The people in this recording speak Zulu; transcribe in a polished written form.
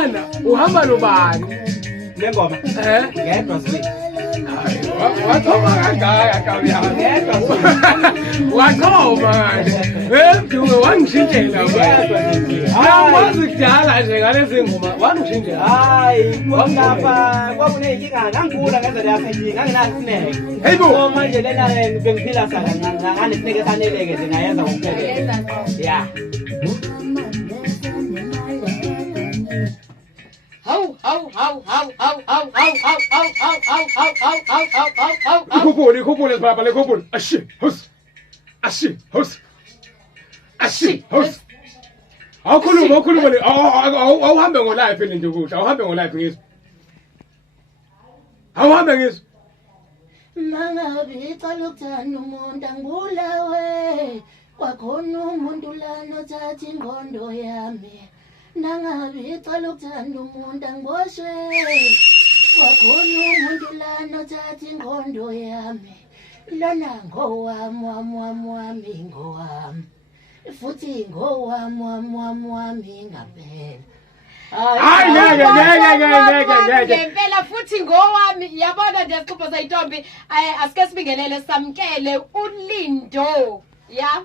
lana uhamba nobani Lengoma. Ngedwa sibili. Wathoma kangaka kawuyana Ngedwa. wathoma manje wangishintshela yawazi kudala nje ngalezi ngoma wangishintshela Hayi, ngapha kwakuneyinkinga ngangikula ngenza leyasenkinga ngingasineke. Hey bo. So manje lena bengiphila sala nganesineke saneleke nje ngayenza ngokuphelele. Yeah. Ikhuphule sibaba lekhuphule ashi hus awukhuluma le awuhambe ngolive nje ukudla awuhambe ngolive ngizwe awuhambe ngizwe Mangabe icala ukuthanda umuntu angibulawe kwakhona umuntu lana othatha ingqondo yami nangabe icala ukuthanda umuntu angiboshwe kwakhona umuntu lana othatha ingqondo yami lona ngowami ngowami futhi ngowami ngampela hayi ngeke ngempela futhi ngowami yabona nje sicupha sayintombi asike sibingelele samkele uLindo ya